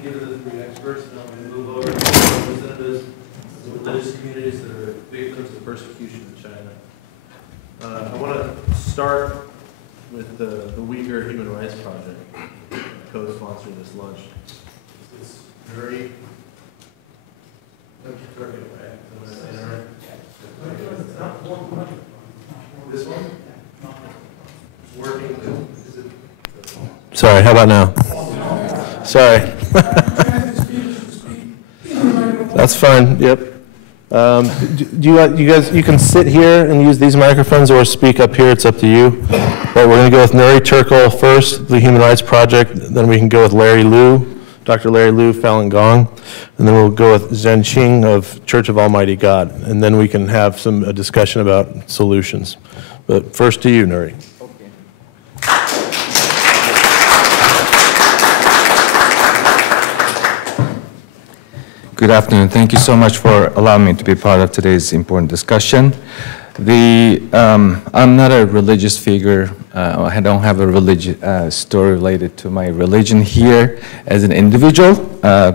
to give it to the three experts, and I'm going to move over to the representatives of the religious communities that are victims of persecution in China. I want to start with the Uyghur Human Rights Project, co-sponsoring this lunch. It's Nury Turkel, right? Am I saying that right? This one? It's working. Is it? Sorry, how about now? Sorry. That's fine, yep. You can sit here and use these microphones or speak up here, it's up to you. But we're going to go with Nury Turkel first, the Human Rights Project, then we can go with Larry Liu, Dr. Larry Liu, Falun Gong, and then we'll go with Zhen Qing of Church of Almighty God, and then we can have a discussion about solutions. But first to you, Nury. Good afternoon. Thank you so much for allowing me to be part of today's important discussion. I'm not a religious figure. I don't have a religious story related to my religion here as an individual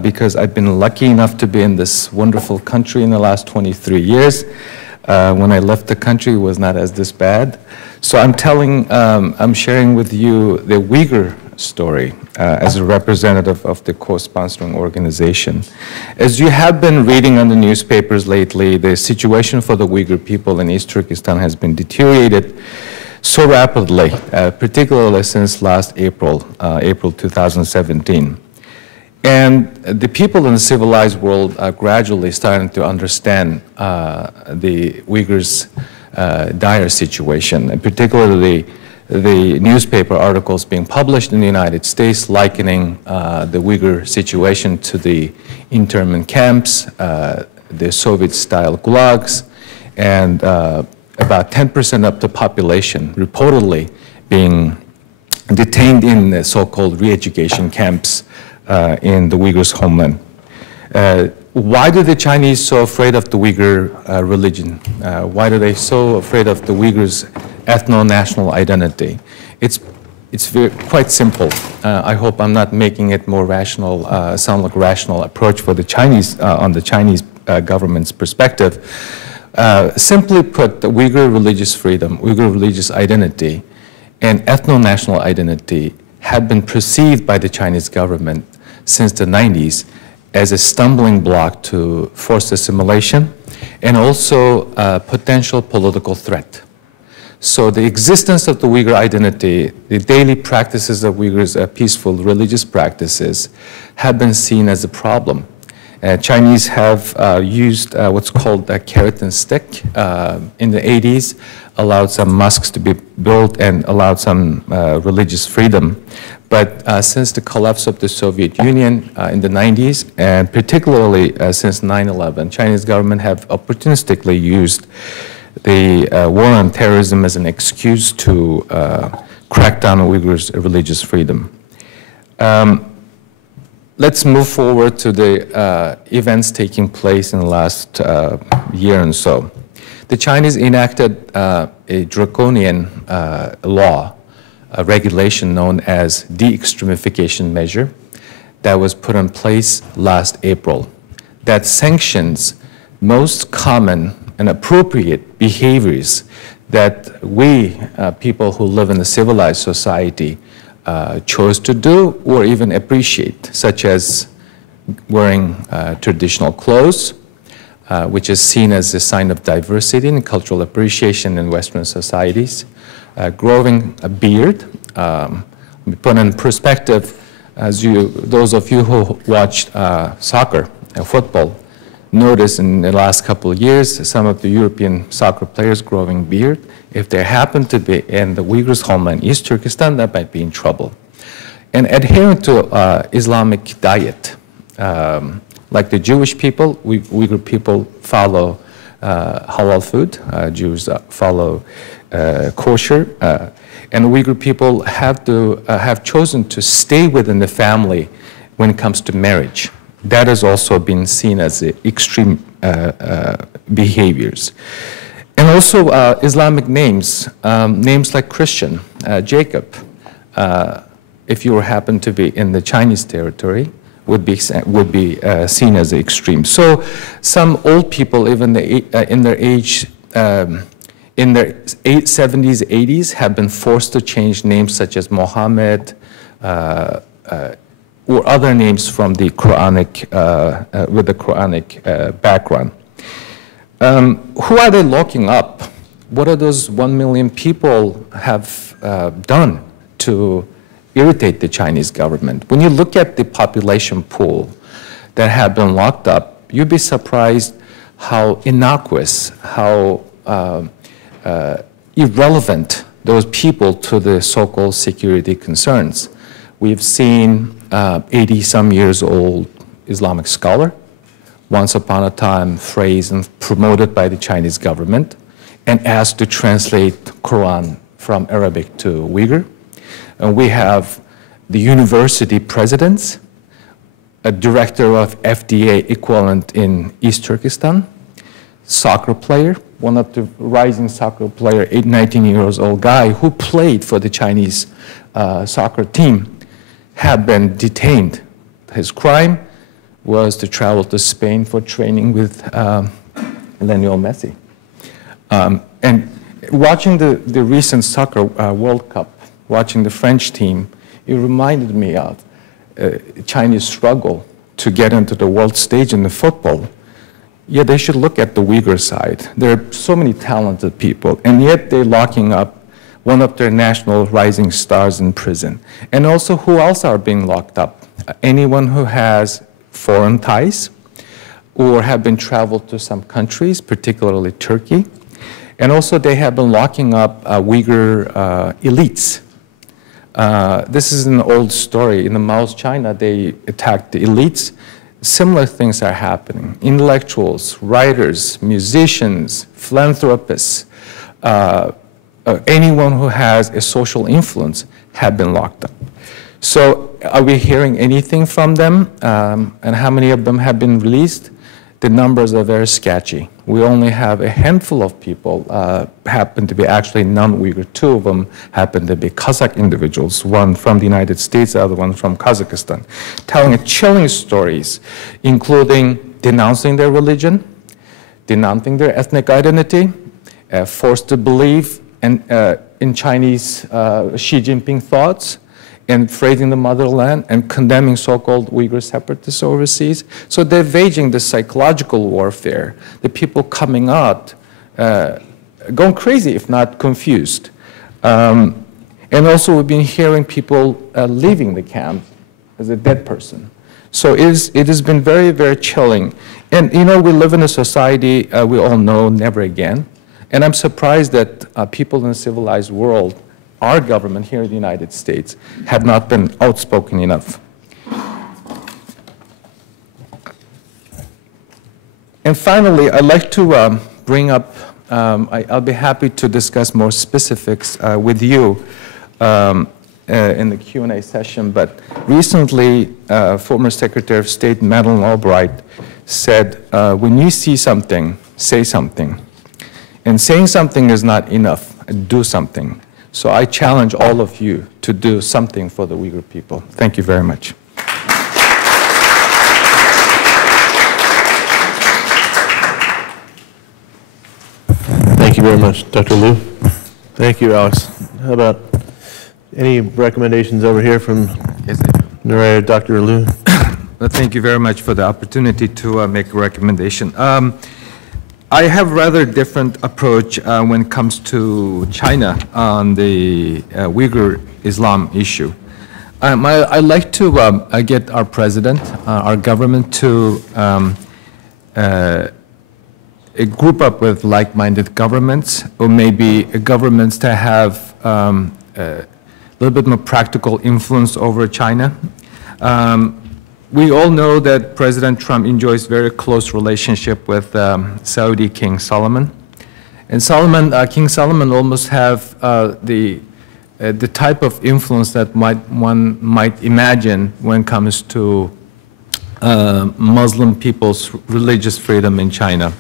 because I've been lucky enough to be in this wonderful country in the last 23 years. When I left the country, it was not as this bad. So I'm sharing with you the Uyghur story as a representative of the co-sponsoring organization. As you have been reading on the newspapers lately, the situation for the Uyghur people in East Turkestan has been deteriorated so rapidly, particularly since last April 2017. And the people in the civilized world are gradually starting to understand the Uyghurs' dire situation, and particularly the newspaper articles being published in the United States likening the Uyghur situation to the internment camps, the Soviet-style gulags, and about 10% of the population reportedly being detained in the so-called re-education camps in the Uyghurs' homeland. Why do the Chinese so afraid of the Uyghur religion? Why are they so afraid of the Uyghurs' ethno-national identity? It's quite simple. I hope I'm not making it more rational, sound like a rational approach for the Chinese, on the Chinese government's perspective. Simply put, the Uyghur religious freedom, Uyghur religious identity, and ethno-national identity have been perceived by the Chinese government since the 90s as a stumbling block to forced assimilation and also a potential political threat. So the existence of the Uyghur identity, the daily practices of Uyghurs, peaceful religious practices, have been seen as a problem. Chinese have used what's called a carrot and stick in the 80s, allowed some mosques to be built and allowed some religious freedom. But since the collapse of the Soviet Union in the 90s, and particularly since 9/11, Chinese government have opportunistically used the war on terrorism as an excuse to crack down on Uyghurs' religious freedom. Let's move forward to the events taking place in the last year and so. The Chinese enacted a draconian law, a regulation known as de-extremification measure that was put in place last April that sanctions most common and appropriate behaviors that we, people who live in a civilized society, chose to do or even appreciate, such as wearing traditional clothes, which is seen as a sign of diversity and cultural appreciation in Western societies, growing a beard. Put in perspective, those of you who watched soccer and football, notice in the last couple of years, some of the European soccer players growing beard. If they happen to be in the Uyghurs' homeland, East Turkestan, that might be in trouble. And adhering to Islamic diet, like the Jewish people, Uyghur people follow halal food. Jews follow kosher. And Uyghur people have chosen to stay within the family when it comes to marriage. That has also been seen as extreme behaviors. And also Islamic names, names like Christian, Jacob. If you happen to be in the Chinese territory, would be seen as extreme. So some old people, even in their age, in their 70s, 80s, have been forced to change names such as Mohammed or other names from the Quranic, with the Quranic background. Who are they locking up? What are those 1 million people have done to irritate the Chinese government? When you look at the population pool that have been locked up, you'd be surprised how innocuous, how irrelevant those people to the so-called security concerns. We've seen 80-some years old Islamic scholar, once upon a time praised and promoted by the Chinese government and asked to translate Quran from Arabic to Uyghur. And we have the university presidents, a director of FDA equivalent in East Turkestan, soccer player, one of the rising soccer player, 19 years old guy who played for the Chinese soccer team, had been detained. His crime was to travel to Spain for training with Lionel Messi. And watching the recent soccer World Cup, watching the French team, it reminded me of Chinese struggle to get into the world stage in the football. Yeah, they should look at the Uyghur side. There are so many talented people, and yet they're locking up one of their national rising stars in prison. And also, who else are being locked up? Anyone who has foreign ties or have been traveled to some countries, particularly Turkey. And also, they have been locking up Uyghur elites. This is an old story. In the Mao's China, they attacked the elites. Similar things are happening. Intellectuals, writers, musicians, philanthropists, anyone who has a social influence have been locked up. So are we hearing anything from them? And how many of them have been released? The numbers are very sketchy. We only have a handful of people, happen to be actually non-Uyghur. 2 of them happen to be Kazakh individuals, one from the United States, the other one from Kazakhstan, telling chilling stories, including denouncing their religion, denouncing their ethnic identity, forced to believe in Chinese Xi Jinping thoughts, and praising the motherland and condemning so-called Uyghur separatists overseas. So they're waging this psychological warfare. The people coming out, going crazy, if not confused. And also we've been hearing people leaving the camp as a dead person. So it has been very, very chilling. And you know, we live in a society, we all know, never again. And I'm surprised that people in the civilized world, our government here in the United States, have not been outspoken enough. And finally, I'd like to bring up, I'll be happy to discuss more specifics with you in the Q&A session, but recently, former Secretary of State Madeleine Albright said, when you see something, say something. And saying something is not enough, do something. So I challenge all of you to do something for the Uyghur people. Thank you very much. Thank you very much, Dr. Liu. Thank you, Alex. How about any recommendations over here from Nury or Dr. Liu? Well, thank you very much for the opportunity to make a recommendation. I have rather different approach when it comes to China on the Uyghur Islam issue. I'd like to get our president, our government to group up with like-minded governments, or maybe governments that have a little bit more practical influence over China. We all know that President Trump enjoys very close relationship with Saudi King Solomon. And King Solomon almost have the type of influence that one might imagine when it comes to Muslim people's religious freedom in China.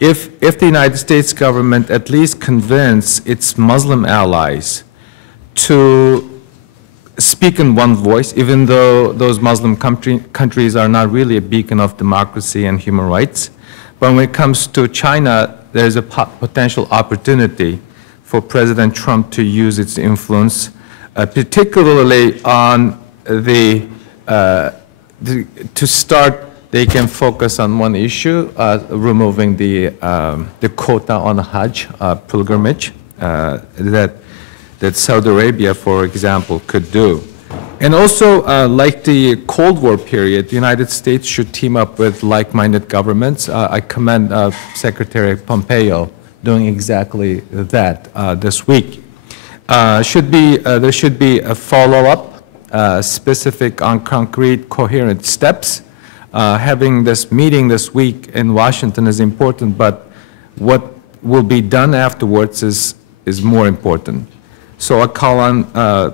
If the United States government at least convince its Muslim allies to speak in one voice, even though those Muslim countries are not really a beacon of democracy and human rights. But when it comes to China, there's a potential opportunity for President Trump to use its influence, particularly on to start, they can focus on one issue, removing the quota on Hajj pilgrimage that Saudi Arabia, for example, could do. And also, like the Cold War period, the United States should team up with like-minded governments. I commend Secretary Pompeo doing exactly that this week. There should be a follow-up specific on concrete, coherent steps. Having this meeting this week in Washington is important, but what will be done afterwards is more important. So I call on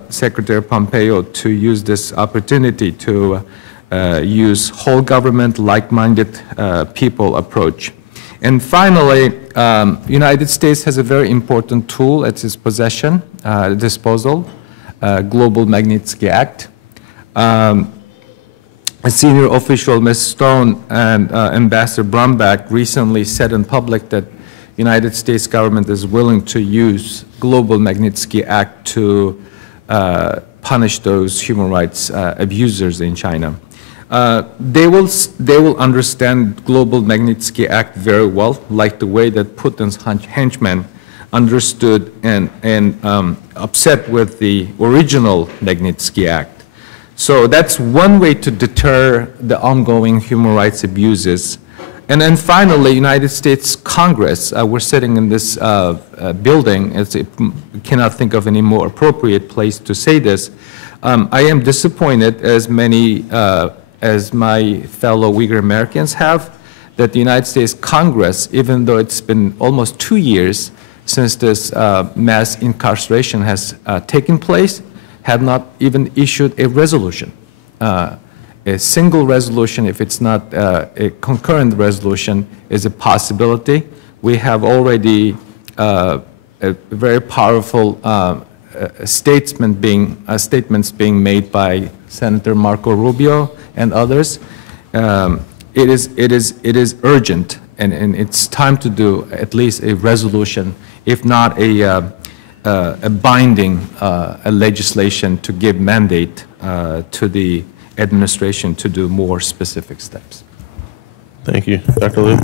Secretary Pompeo to use this opportunity to use whole government, like-minded people approach. And finally, United States has a very important tool at its disposal, Global Magnitsky Act. A senior official, Ms. Stone, and Ambassador Brumback recently said in public that the United States government is willing to use Global Magnitsky Act to punish those human rights abusers in China. They will understand Global Magnitsky Act very well, like the way that Putin's henchmen understood and upset with the original Magnitsky Act. So that's one way to deter the ongoing human rights abuses. And then finally, United States Congress, we're sitting in this building, cannot think of any more appropriate place to say this. I am disappointed, as many as my fellow Uyghur Americans have, that the United States Congress, even though it's been almost 2 years since this mass incarceration has taken place, have not even issued a resolution. A single resolution, if it's not a concurrent resolution, is a possibility. We have already a very powerful statements being made by Senator Marco Rubio and others. It is urgent, and it's time to do at least a resolution, if not a binding legislation to give mandate to the administration to do more specific steps. Thank you. Dr. Liu?